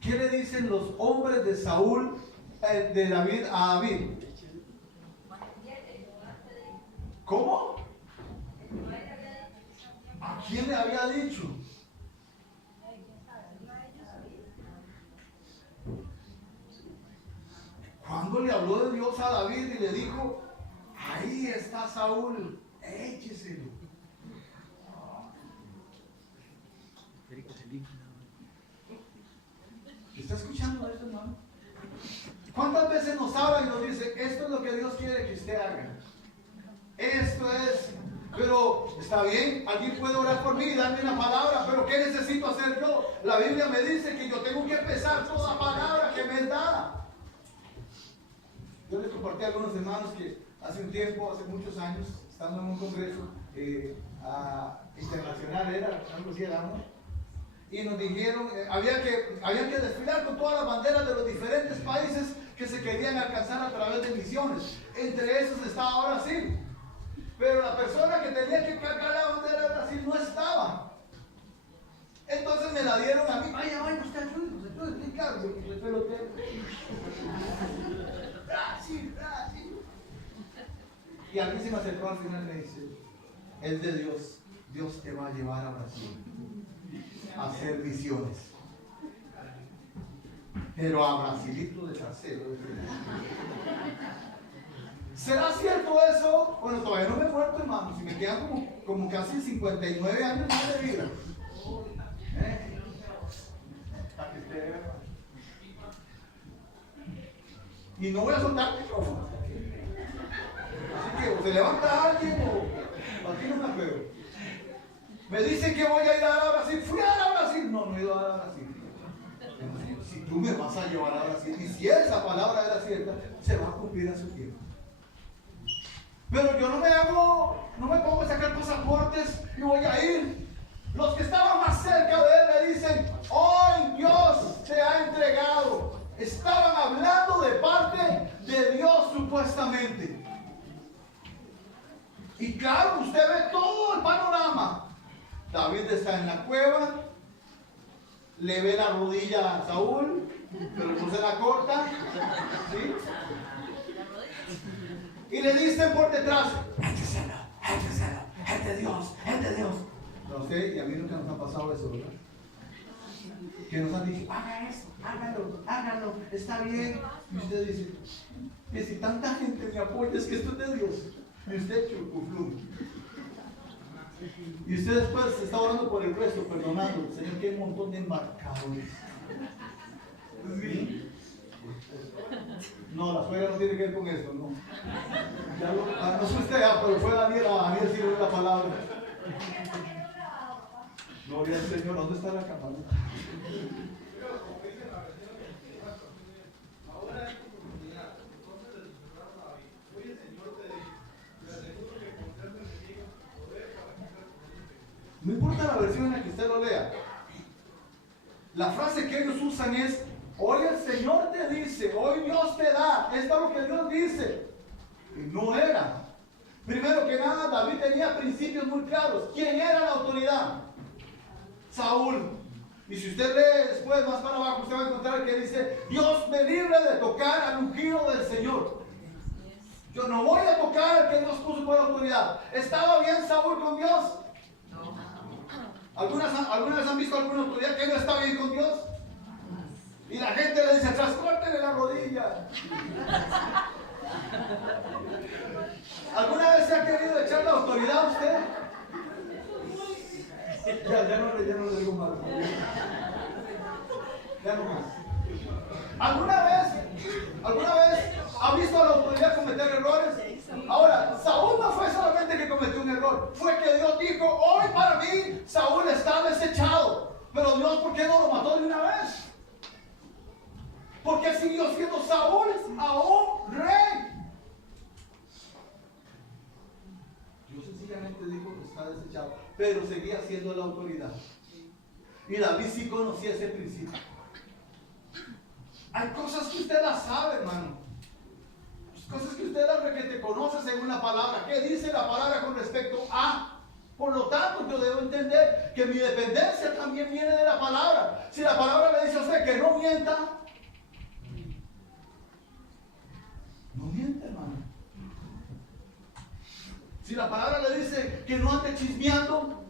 ¿Qué le dicen los hombres de Saúl, de David a David? ¿Cómo? ¿A quién le había dicho? Cuando le habló de Dios a David y le dijo: ahí está Saúl, écheselo. nos habla y nos dice, esto es lo que Dios quiere que usted haga. Esto es, pero está bien, alguien puede orar por mí y darme una palabra, pero ¿qué necesito hacer yo? La Biblia me dice que yo tengo que pesar toda palabra que me es dada. Yo les compartí a algunos hermanos que hace un tiempo, hace muchos años, estando en un congreso internacional, algo así era, ¿no? Y nos dijeron, había que desfilar con todas las banderas de los diferentes países que se querían alcanzar a través de misiones. Entre esos estaba Brasil. Pero la persona que tenía que cargar la bandera de Brasil no estaba. Entonces me la dieron a mí. Vaya, usted ayúdenos, ayúdenos a explicar. Brasil. Y alguien se me acercó al final y me dice, es de Dios. Dios te va a llevar a Brasil a hacer misiones. Pero a Brasilito de trasero. ¿Será cierto eso? Bueno, todavía no me he muerto, hermano. Si me quedan como casi 59 años más de vida. Para que usted vea. Y no voy a soltar el micrófono. Así que o se levanta alguien o aquí no me acuerdo. Me dicen que voy a ir a Brasil. Fui a Brasil. No he ido a Brasil. Si tú me vas a llevar a Brasil y si esa palabra era cierta, se va a cumplir a su tiempo. Pero yo no me pongo a sacar pasaportes y voy a ir. Los que estaban más cerca de él le dicen, hoy Dios te ha entregado. Estaban hablando de parte de Dios supuestamente. Y claro, usted ve todo el panorama. David está en la cueva, le ve la rodilla a Saúl, pero no se la corta, ¿sí? Y le dicen por detrás, es de Dios. No sé, y a mí nunca nos ha pasado eso, ¿verdad? Que nos han dicho, haga eso, hágalo, está bien. Y usted dice, que si tanta gente me apoya, es que esto es de Dios. Y usted churcuflum. Y usted después está orando por el resto, perdonando. Señor, que hay un montón de embarcadores. ¿Sí? No, la suegra no tiene que ver con esto, no. No sé usted, pero fue Daniel a decirle la palabra. Gloria al Señor, ¿dónde está la campana? Ahora es tu oportunidad. Entonces le declararon a David, hoy el Señor te dice, te aseguro que pondrás tu enemigo en tu poder para quitar tu enemigo. No importa la versión en la que usted lo lea. La frase que ellos usan es, hoy el Señor te dice, hoy Dios te da. Esto es lo que Dios dice. Y no era. Primero que nada, David tenía principios muy claros. ¿Quién era la autoridad? Saúl. Y si usted lee después, más para abajo, usted va a encontrar que dice, Dios me libre de tocar al ungido del Señor. Yo no voy a tocar al que Dios puso por autoridad. ¿Estaba bien Saúl con Dios? ¿Alguna vez han visto alguna autoridad que no está bien con Dios? Y la gente le dice, atrás, córtele la rodilla. ¿Alguna vez se ha querido echar la autoridad a usted? Ya no le digo más. Ya no más. ¿Alguna vez ha visto a la autoridad cometer errores? Ahora, Saúl no fue solamente que cometió un error, fue que Dios dijo, hoy para mí Saúl está desechado. Pero Dios, ¿por qué no lo mató de una vez? Porque siguió siendo Saúl aún rey. Dios sencillamente dijo que está desechado, pero seguía siendo la autoridad. Y David sí conocía ese principio. Hay cosas que usted las sabe, hermano. Cosas que usted las requete conoce según la palabra. ¿Qué dice la palabra con respecto a? Por lo tanto, yo debo entender que mi dependencia también viene de la palabra. Si la palabra le dice a usted que no mienta, no miente, hermano. Si la palabra le dice que no ande chismeando,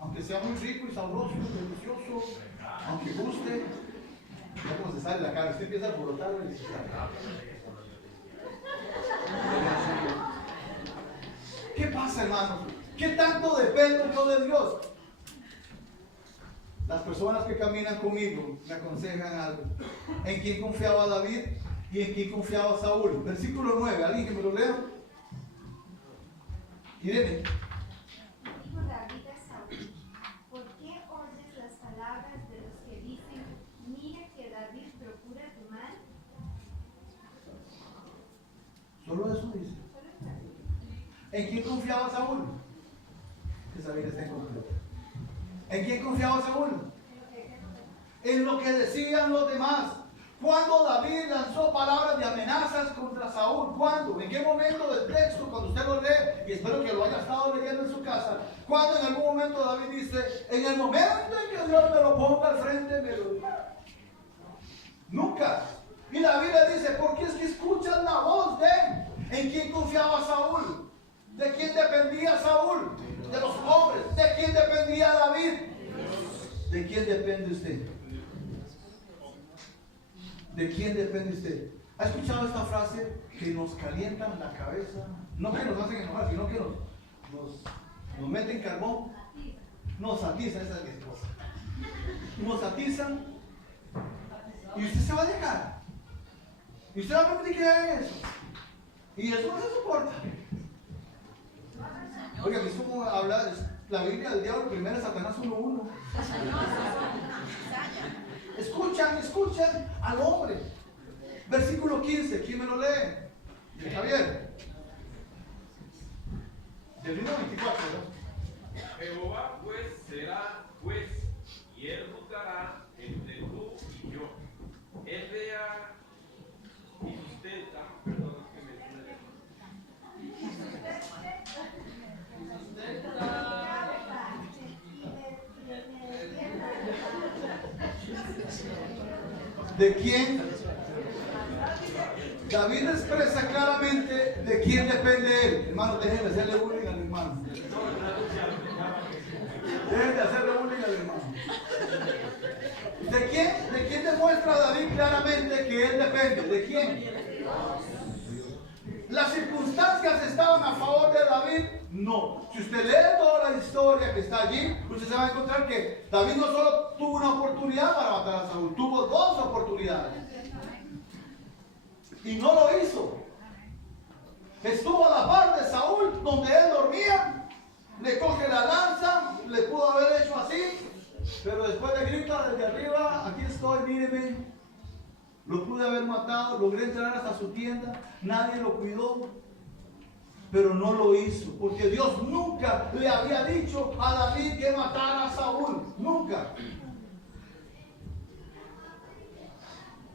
aunque sea muy rico y sabroso y delicioso, aunque guste, ya como se sale la cara, usted empieza a alborotar y dice, ¿qué pasa, hermano? ¿Qué tanto dependo yo de Dios? Las personas que caminan conmigo me aconsejan algo. ¿En quién confiaba David y en quién confiaba Saúl? Versículo 9, ¿alguien que me lo lea? Irene. Dijo David a Saúl: ¿por qué oyes las palabras de los que dicen, mira que David procura tu mal? Solo eso dice. ¿En quién confiaba Saúl? Que David está incompleto. ¿En quién confiaba Saúl? En lo que decían los demás. ¿Cuándo David lanzó palabras de amenazas contra Saúl? ¿Cuándo? ¿En qué momento del texto? Cuando usted lo lee, y espero que lo haya estado leyendo en su casa, ¿cuándo en algún momento David dice, en el momento en que Dios me lo ponga al frente, me lo diga? Nunca. Y la Biblia dice, porque es que escuchas la voz de él. ¿En quién confiaba Saúl? ¿De quién dependía Saúl? De los hombres. ¿De quién dependía David? ¿De quién depende usted? ¿De quién depende usted? ¿Ha escuchado esta frase? Que nos calientan la cabeza. No que nos hacen enojar, sino que nos meten carbón. Nos atizan, esa es mi esposa. Nos atizan. Y usted se va a dejar. Y usted va a permitir que haga eso. Y eso no se soporta. Oiga, ¿viste cómo habla la Biblia del diablo? Primero Satanás 1:1. Escuchan al hombre. Versículo 15, ¿quién me lo lee? ¿De Javier? Del libro 24, ¿no? Jehová pues será juez, y él juzgará entre tú y yo. Él vea y sustenta, perdón, es que me entiende. ¿De quién? David expresa claramente de quién depende él. Hermano, déjenme hacerle bullying al hermano. Dejen de hacerle bullying al hermano. ¿De quién demuestra David claramente que él depende? ¿De quién? ¿Las circunstancias estaban a favor de David? No. Si usted lee toda la historia que está allí, usted se va a encontrar que David no solo tuvo una oportunidad para matar a Saúl, tuvo dos oportunidades. Y no lo hizo. Estuvo a la par de Saúl, donde él dormía, le coge la lanza, le pudo haber hecho así, pero después le grita desde arriba, aquí estoy, míreme. Lo pude haber matado, logré entrar hasta su tienda, nadie lo cuidó, pero no lo hizo, porque Dios nunca le había dicho a David que matara a Saúl, nunca.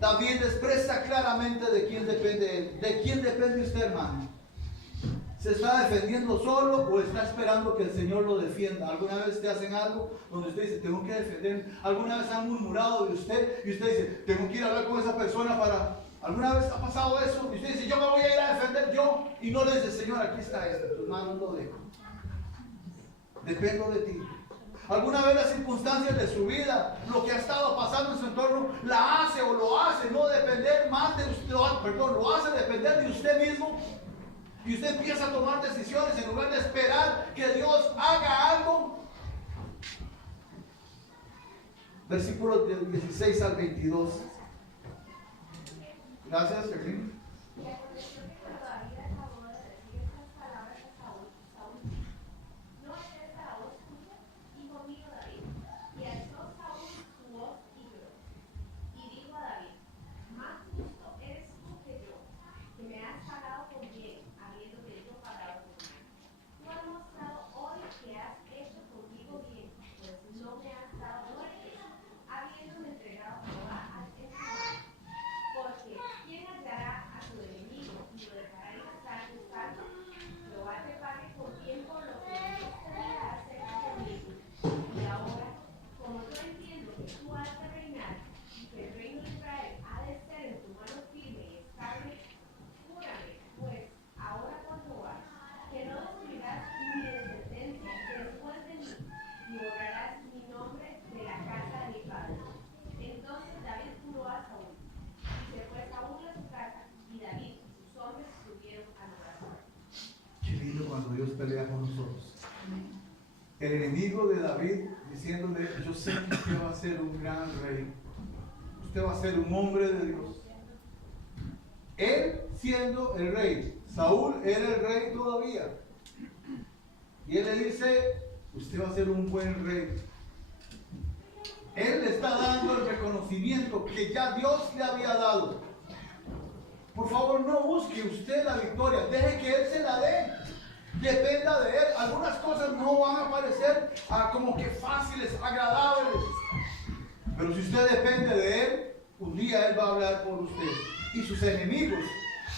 David expresa claramente de quién depende él. ¿De quién depende usted, hermano? ¿Se está defendiendo solo o está esperando que el Señor lo defienda? ¿Alguna vez te hacen algo donde usted dice, tengo que defender? ¿Alguna vez han murmurado de usted y usted dice, tengo que ir a hablar con esa persona para... ¿Alguna vez ha pasado eso? Y usted dice, yo me voy a ir a defender yo, y no le dice, Señor, aquí está esto, en tus manos lo dejo. Dependo de ti. ¿Alguna vez las circunstancias de su vida, lo que ha estado pasando en su entorno, la hace o lo hace no depender más de usted, perdón, lo hace depender de usted mismo? Y usted empieza a tomar decisiones en lugar de esperar que Dios haga algo. Versículos del 16 al 22. Gracias, Jacqueline. Y aconteció que cuando David acabó de decir estas palabras a Saúl, Saúl dijo, ¿no es esta la voz tuya, hijo mío David? Y alzó Saúl su voz y lloró. Y dijo a David, más justo eres tú que yo, que me has pagado con bien, habiéndote yo pagado con mal. Tú has mostrado hoy que has hecho conmigo bien, pues no me has dado muerte, habiéndome entregado Jehová al mal. Porque ¿quién hallará a tu enemigo y lo dejará ir hasta tu salvo? Jehová te pague por bien por lo que este día has hecho conmigo. Y ahora, como yo entiendo que tú has de reinar y que el reino de Israel ha de ser en tu mano firme y estable, júrame, pues, ahora por Jehová, que no destruirás mi descendencia después de mí, ni borrarás mi nombre de la casa de mi padre. Entonces David juró a Saúl. Y se fue Saúl a su casa, y David y sus hombres subieron al lugar. Qué lindo cuando Dios pelea con nosotros. El enemigo de David, dice diciéndole, yo sé que usted va a ser un gran rey. Usted va a ser un hombre de Dios. Él siendo el rey, Saúl era el rey todavía. Y él le dice, usted va a ser un buen rey. Él le está dando el reconocimiento que ya Dios le había dado. Por favor, no busque usted la victoria, deje que Él se la dé. Dependa de Él. Algunas cosas no van a parecer como que fáciles, agradables. Pero si usted depende de Él, un día Él va a hablar por usted. Y sus enemigos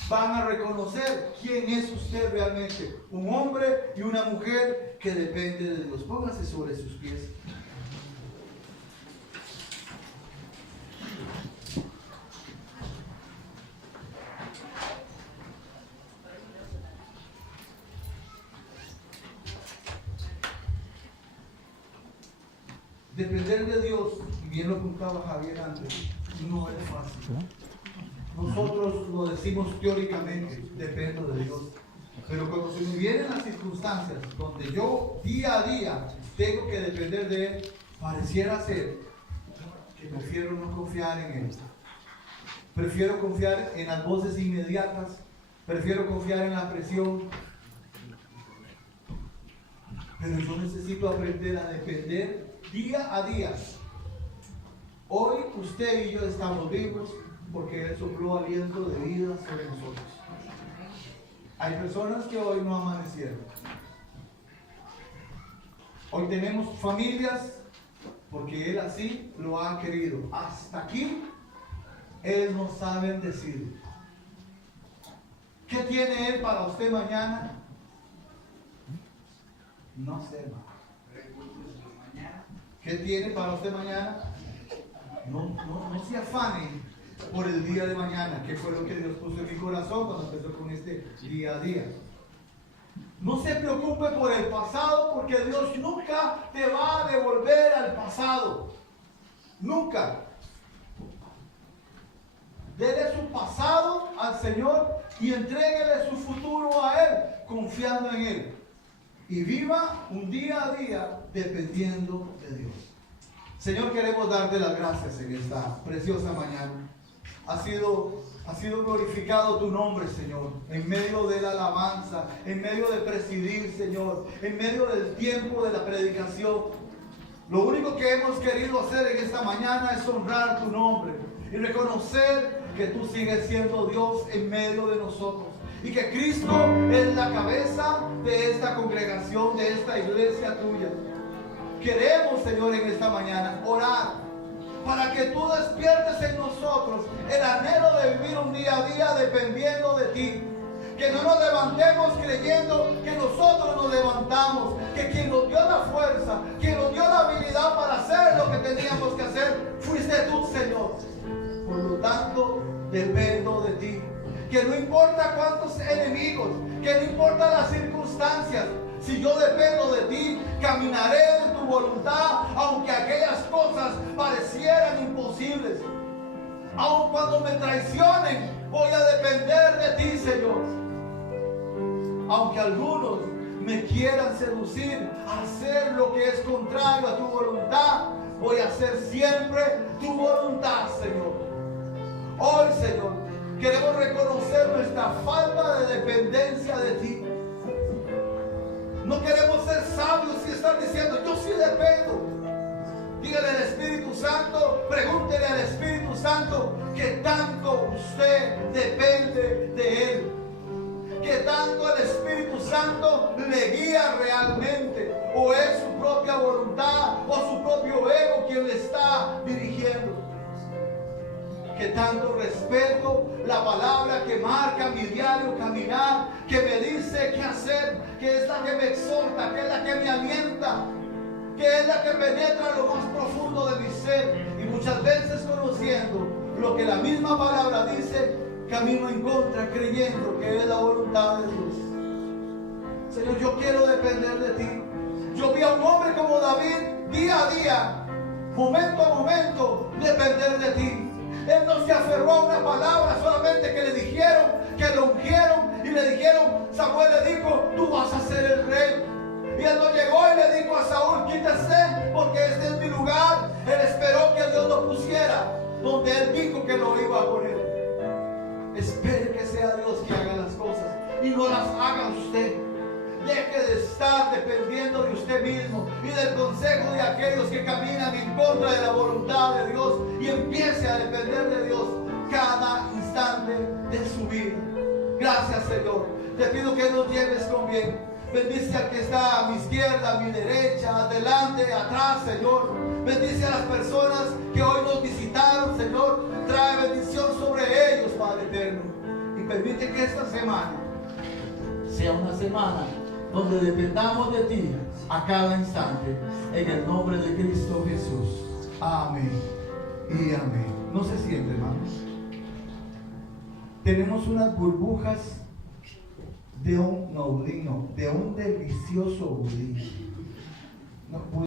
van a reconocer quién es usted realmente. Un hombre y una mujer que depende de Dios. Póngase sobre sus pies. Depender de Dios, y bien lo apuntaba Javier antes, no es fácil. Nosotros lo decimos teóricamente, dependo de Dios. Pero cuando se me vienen las circunstancias donde yo día a día tengo que depender de Él, pareciera ser que prefiero no confiar en Él. Prefiero confiar en las voces inmediatas, prefiero confiar en la presión. Pero yo necesito aprender a depender día a día. Hoy usted y yo estamos vivos porque Él sopló aliento de vida sobre nosotros. Hay personas que hoy no amanecieron. Hoy tenemos familias porque Él así lo ha querido. Hasta aquí Él nos ha bendecido. ¿Qué tiene Él para usted mañana? No sé, hermano. ¿Qué tiene para usted mañana? No se afane por el día de mañana, que fue lo que Dios puso en mi corazón cuando empezó con este día a día. No se preocupe por el pasado, porque Dios nunca te va a devolver al pasado. Nunca. Dele su pasado al Señor y entréguele su futuro a Él, confiando en Él. Y viva un día a día dependiendo de Dios. Señor, queremos darte las gracias en esta preciosa mañana. Ha sido glorificado tu nombre, Señor, en medio de la alabanza, en medio de presidir, Señor, en medio del tiempo de la predicación. Lo único que hemos querido hacer en esta mañana es honrar tu nombre y reconocer que tú sigues siendo Dios en medio de nosotros. Y que Cristo es la cabeza de esta congregación, de esta iglesia tuya. Queremos, Señor, en esta mañana orar para que tú despiertes en nosotros el anhelo de vivir un día a día dependiendo de ti. Que no nos levantemos creyendo que nosotros nos levantamos, que quien nos dio la fuerza, quien nos dio la habilidad para hacer lo que teníamos que hacer, fuiste tú, Señor. Por lo tanto, dependo de ti. Que no importa cuántos enemigos, que no importa las circunstancias, si yo dependo de ti, caminaré en tu voluntad, aunque aquellas cosas parecieran imposibles. Aun cuando me traicionen, voy a depender de ti, Señor. Aunque algunos me quieran seducir a hacer lo que es contrario a tu voluntad, voy a hacer siempre tu voluntad, Señor. Hoy, Señor, queremos reconocer nuestra falta de dependencia de ti. No queremos ser sabios y estar diciendo, yo sí dependo. Dígale al Espíritu Santo, pregúntele al Espíritu Santo que tanto usted depende de Él. Que tanto el Espíritu Santo le guía realmente. O es su propia voluntad o su propio ego quien le está dirigiendo. Que tanto respeto la palabra que marca mi diario caminar, que me dice qué hacer, que es la que me exhorta, que es la que me alienta, que es la que penetra lo más profundo de mi ser. Y muchas veces conociendo lo que la misma palabra dice, camino en contra creyendo que es la voluntad de Dios. Señor, yo quiero depender de ti. Yo vi a un hombre como David día a día, momento a momento, depender de ti. Él no se aferró a una palabra solamente que le dijeron, que lo ungieron y le dijeron, Samuel le dijo, tú vas a ser el rey. Y él no llegó y le dijo a Saúl, quítese porque este es mi lugar. Él esperó que Dios lo pusiera donde él dijo que lo iba a poner. Espere que sea Dios que haga las cosas y no las haga usted. Deje de estar dependiendo de usted mismo y del consejo de aquellos que caminan en contra de la voluntad de Dios, y empiece a depender de Dios cada instante de su vida. Gracias, Señor. Te pido que nos lleves con bien. Bendice al que está a mi izquierda, a mi derecha, adelante, atrás, Señor. Bendice a las personas que hoy nos visitaron, Señor. Trae bendición sobre ellos, Padre eterno. Y permite que esta semana sea una semana donde dependamos de ti a cada instante. En el nombre de Cristo Jesús. Amén y amén. No se siente, hermanos. Tenemos unas burbujas de un delicioso budín.